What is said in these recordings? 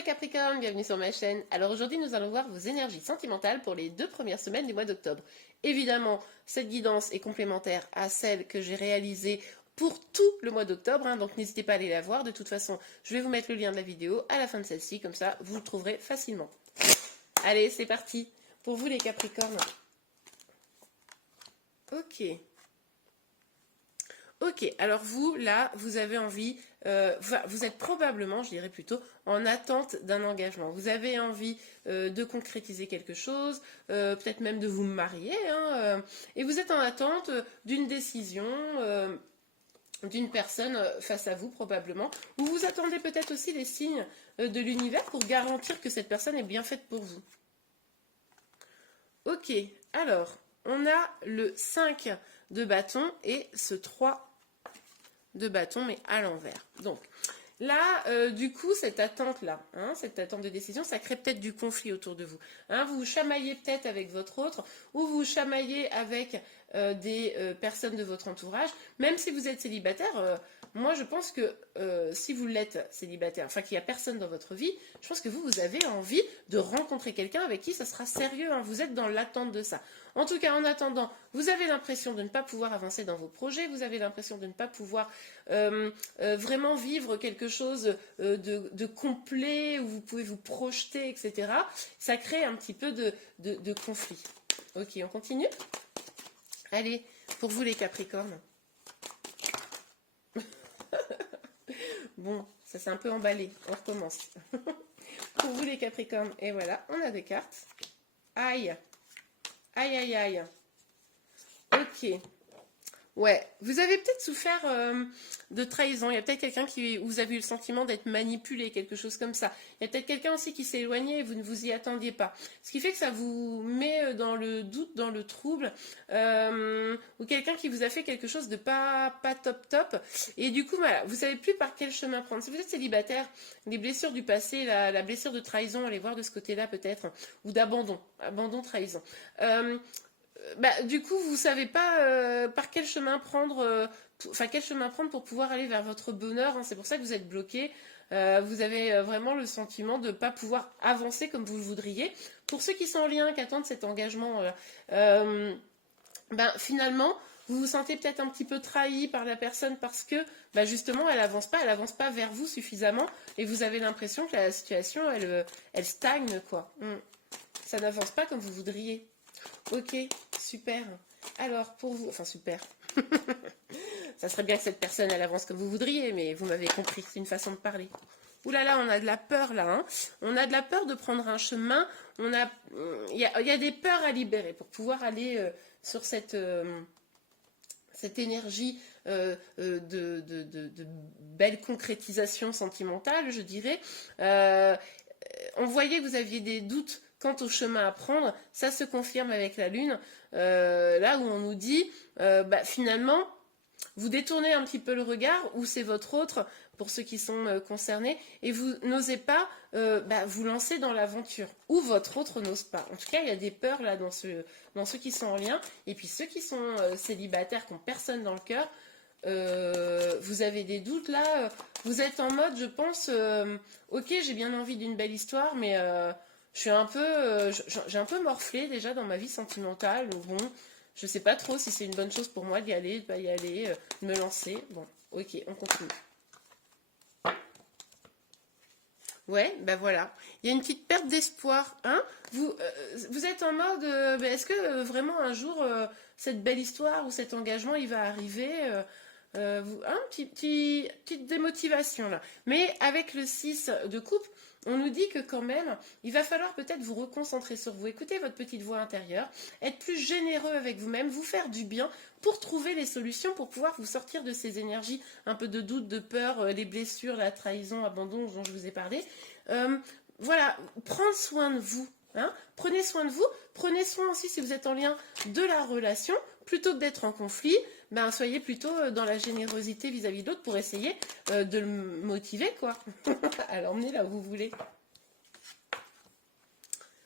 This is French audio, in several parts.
les Capricornes, bienvenue sur ma chaîne. Alors aujourd'hui nous allons voir vos énergies sentimentales pour les 2 premières semaines du mois d'octobre. Évidemment, cette guidance est complémentaire à celle que j'ai réalisée pour tout le mois d'octobre, donc n'hésitez pas à aller la voir. De toute façon, je vais vous mettre le lien de la vidéo à la fin de celle-ci, comme ça vous le trouverez facilement. Allez, c'est parti pour vous les Capricornes. Ok, alors vous, là, vous avez envie, vous êtes probablement, je dirais plutôt, en attente d'un engagement. Vous avez envie de concrétiser quelque chose, peut-être même de vous marier, et vous êtes en attente d'une décision, d'une personne face à vous probablement, ou vous attendez peut-être aussi les signes de l'univers pour garantir que cette personne est bien faite pour vous. Ok, alors, on a le 5 de bâton et ce 3 de bâton, mais à l'envers. Donc, là, du coup, cette attente-là, cette attente de décision, ça crée peut-être du conflit autour de vous. Vous vous chamaillez peut-être avec votre autre, ou vous vous chamaillez avec des personnes de votre entourage. Même si vous êtes célibataire, moi, je pense que si vous l'êtes célibataire, enfin qu'il n'y a personne dans votre vie, je pense que vous avez envie de rencontrer quelqu'un avec qui ça sera sérieux. Vous êtes dans l'attente de ça. En tout cas, en attendant, vous avez l'impression de ne pas pouvoir avancer dans vos projets, vous avez l'impression de ne pas pouvoir vraiment vivre quelque chose de complet, où vous pouvez vous projeter, etc. Ça crée un petit peu de conflit. Ok, on continue? Allez, pour vous les Capricornes. Bon, ça s'est un peu emballé, on recommence. Pour vous les Capricornes, et voilà, on a des cartes. Aïe, aïe, aïe, aïe. Ok. Ouais, vous avez peut-être souffert de trahison. Il y a peut-être quelqu'un qui vous avez eu le sentiment d'être manipulé, quelque chose comme ça. Il y a peut-être quelqu'un aussi qui s'est éloigné et vous ne vous y attendiez pas. Ce qui fait que ça vous met dans le doute, dans le trouble, ou quelqu'un qui vous a fait quelque chose de pas top. Et du coup, voilà, vous savez plus par quel chemin prendre. Si vous êtes célibataire, les blessures du passé, la blessure de trahison, allez voir de ce côté-là peut-être, ou d'abandon, trahison. Du coup, vous savez pas par quel chemin prendre, quel chemin prendre pour pouvoir aller vers votre bonheur. C'est pour ça que vous êtes bloqué. Vous avez vraiment le sentiment de ne pas pouvoir avancer comme vous le voudriez. Pour ceux qui sont en lien, qui attendent cet engagement, finalement, vous vous sentez peut-être un petit peu trahi par la personne parce que justement, elle avance pas vers vous suffisamment, et vous avez l'impression que la situation, elle stagne, quoi. Ça n'avance pas comme vous voudriez. Ok, super. Alors, pour vous... Enfin, super. Ça serait bien que cette personne, elle avance comme vous voudriez, mais vous m'avez compris, c'est une façon de parler. Ouh là là, on a de la peur, là. On a de la peur de prendre un chemin. Il y a des peurs à libérer pour pouvoir aller sur cette énergie de belle concrétisation sentimentale, je dirais. On voyait que vous aviez des doutes quant au chemin à prendre. Ça se confirme avec la Lune, là où on nous dit, finalement, vous détournez un petit peu le regard, ou c'est votre autre, pour ceux qui sont concernés, et vous n'osez pas vous lancer dans l'aventure, ou votre autre n'ose pas. En tout cas, il y a des peurs là dans ceux qui sont en lien, et puis ceux qui sont célibataires, qui n'ont personne dans le cœur, vous avez des doutes là, vous êtes en mode, je pense, ok, j'ai bien envie d'une belle histoire, mais je suis j'ai un peu morflé déjà dans ma vie sentimentale. Bon, je sais pas trop si c'est une bonne chose pour moi d'y aller, de pas y aller, de me lancer. Bon, ok, on continue. Ouais, voilà. Il y a une petite perte d'espoir, vous êtes en mode, est-ce que vraiment un jour cette belle histoire ou cet engagement il va arriver, petite démotivation là. Mais avec le 6 de coupe, on nous dit que quand même, il va falloir peut-être vous reconcentrer sur vous, écouter votre petite voix intérieure, être plus généreux avec vous-même, vous faire du bien pour trouver les solutions, pour pouvoir vous sortir de ces énergies, un peu de doute, de peur, les blessures, la trahison, abandon dont je vous ai parlé. Voilà, prendre soin de vous. Prenez soin de vous, prenez soin aussi si vous êtes en lien de la relation, plutôt que d'être en conflit, soyez plutôt dans la générosité vis-à-vis de l'autre pour essayer de le motiver, quoi, à l'emmener là où vous voulez.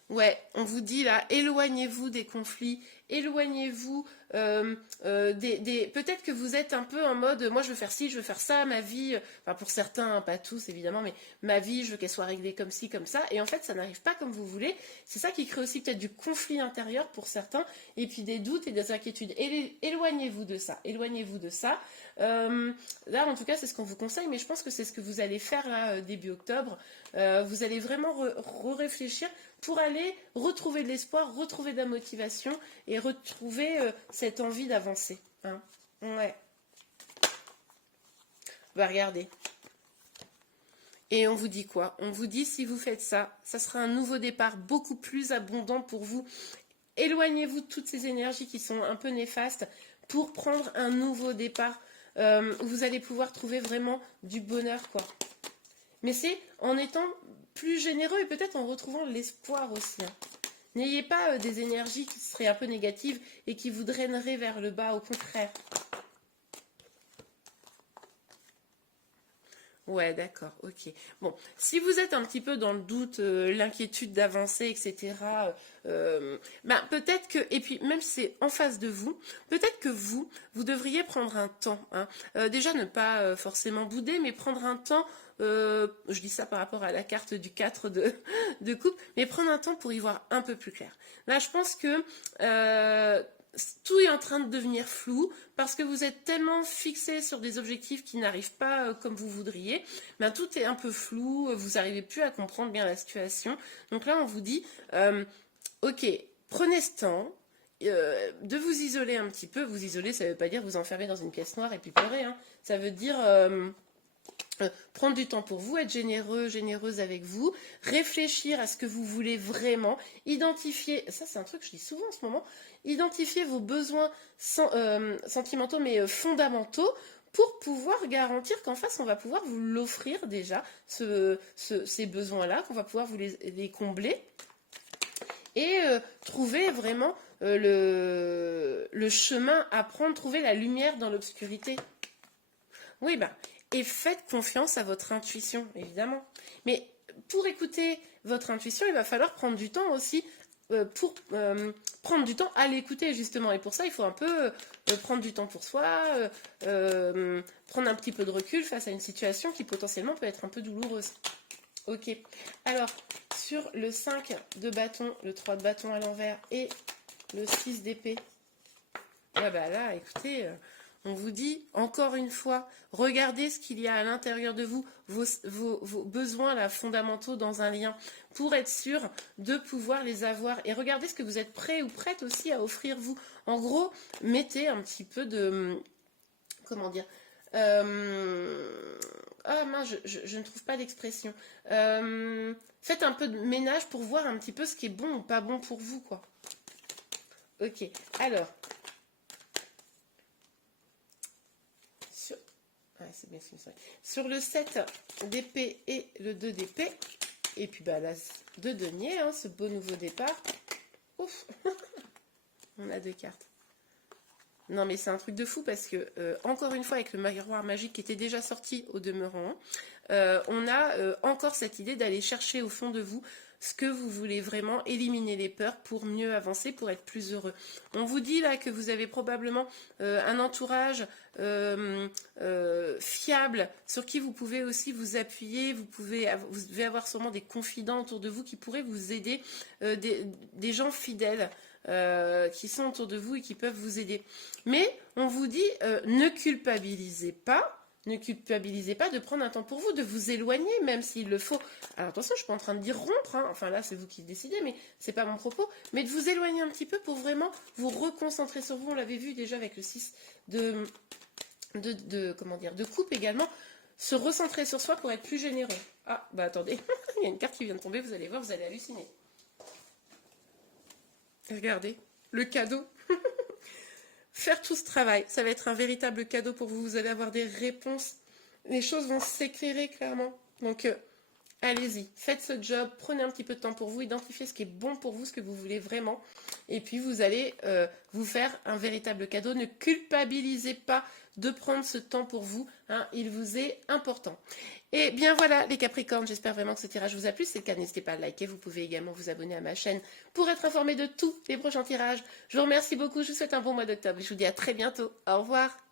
Ouais, on vous dit là, éloignez-vous des conflits, éloignez-vous peut-être que vous êtes un peu en mode, moi je veux faire ci, je veux faire ça, ma vie, enfin pour certains, hein, pas tous évidemment, mais ma vie, je veux qu'elle soit réglée comme ci, comme ça, et en fait ça n'arrive pas comme vous voulez. C'est ça qui crée aussi peut-être du conflit intérieur pour certains, et puis des doutes et des inquiétudes. Éloignez-vous de ça, éloignez-vous de ça. Là en tout cas c'est ce qu'on vous conseille, mais je pense que c'est ce que vous allez faire là début octobre. Vous allez vraiment réfléchir pour aller retrouver de l'espoir, retrouver de la motivation et retrouver cette envie d'avancer. Hein. Ouais. Bah regardez. Et on vous dit quoi? On vous dit si vous faites ça, ça sera un nouveau départ beaucoup plus abondant pour vous. Éloignez-vous de toutes ces énergies qui sont un peu néfastes pour prendre un nouveau départ où vous allez pouvoir trouver vraiment du bonheur, quoi. Mais c'est en étant plus généreux et peut-être en retrouvant l'espoir aussi. Hein. N'ayez pas des énergies qui seraient un peu négatives et qui vous draineraient vers le bas, au contraire. Ouais, d'accord, ok. Bon, si vous êtes un petit peu dans le doute, l'inquiétude d'avancer, etc., ben, peut-être que, et puis même si c'est en face de vous, peut-être que vous devriez prendre un temps. Hein. Déjà, ne pas forcément bouder, mais prendre un temps, je dis ça par rapport à la carte du 4 de coupe, mais prendre un temps pour y voir un peu plus clair. Là, je pense que tout est en train de devenir flou parce que vous êtes tellement fixé sur des objectifs qui n'arrivent pas comme vous voudriez. Ben, tout est un peu flou, vous n'arrivez plus à comprendre bien la situation. Donc là, on vous dit, ok, prenez ce temps de vous isoler un petit peu. Vous isoler, ça ne veut pas dire vous enfermer dans une pièce noire et puis pleurer. Hein. Ça veut dire prendre du temps pour vous, être généreux, généreuse avec vous, réfléchir à ce que vous voulez vraiment, identifier, ça c'est un truc que je dis souvent en ce moment, identifier vos besoins sentimentaux mais fondamentaux pour pouvoir garantir qu'en face on va pouvoir vous l'offrir déjà, ces besoins-là, qu'on va pouvoir vous les combler et trouver vraiment le chemin à prendre, trouver la lumière dans l'obscurité. Oui, ben, et faites confiance à votre intuition, évidemment. Mais pour écouter votre intuition, il va falloir prendre du temps aussi pour prendre du temps à l'écouter, justement. Et pour ça, il faut un peu prendre du temps pour soi, prendre un petit peu de recul face à une situation qui potentiellement peut être un peu douloureuse. Ok. Alors, sur le 5 de bâton, le 3 de bâton à l'envers et le 6 d'épée, ouais, bah là, écoutez... on vous dit, encore une fois, regardez ce qu'il y a à l'intérieur de vous, vos besoins là, fondamentaux dans un lien, pour être sûr de pouvoir les avoir. Et regardez ce que vous êtes prêt ou prête aussi à offrir vous. En gros, mettez un petit peu de... Comment dire ah mince, je ne trouve pas d'expression. Faites un peu de ménage pour voir un petit peu ce qui est bon ou pas bon pour vous, quoi. Ok, alors... Ouais, c'est bien ce que sur le 7 d'épée et le 2 d'épée, et puis bah, l'as de denier, hein, ce beau nouveau départ. Ouf. On a 2 cartes. Non mais c'est un truc de fou parce que, encore une fois, avec le miroir magique qui était déjà sorti au demeurant, on a encore cette idée d'aller chercher au fond de vous ce que vous voulez vraiment, éliminer les peurs pour mieux avancer, pour être plus heureux. On vous dit là que vous avez probablement un entourage fiable sur qui vous pouvez aussi vous appuyer, vous devez avoir sûrement des confidents autour de vous qui pourraient vous aider, des gens fidèles qui sont autour de vous et qui peuvent vous aider. Mais on vous dit, ne culpabilisez pas. Ne culpabilisez pas de prendre un temps pour vous, de vous éloigner, même s'il le faut. Alors attention, je ne suis pas en train de dire rompre, hein. Enfin là c'est vous qui décidez, mais c'est pas mon propos. Mais de vous éloigner un petit peu pour vraiment vous reconcentrer sur vous. On l'avait vu déjà avec le 6 comment dire, de coupe également. Se recentrer sur soi pour être plus généreux. Ah, bah attendez, il y a une carte qui vient de tomber, vous allez voir, vous allez halluciner. Regardez, le cadeau. Faire tout ce travail, ça va être un véritable cadeau pour vous. Vous allez avoir des réponses. Les choses vont s'éclairer clairement. Donc, allez-y, faites ce job, prenez un petit peu de temps pour vous, identifiez ce qui est bon pour vous, ce que vous voulez vraiment, et puis vous allez vous faire un véritable cadeau. Ne culpabilisez pas de prendre ce temps pour vous, hein, il vous est important. Et bien voilà les Capricornes, j'espère vraiment que ce tirage vous a plu. Si c'est le cas, n'hésitez pas à liker, vous pouvez également vous abonner à ma chaîne pour être informé de tous les prochains tirages. Je vous remercie beaucoup, je vous souhaite un bon mois d'octobre et je vous dis à très bientôt. Au revoir.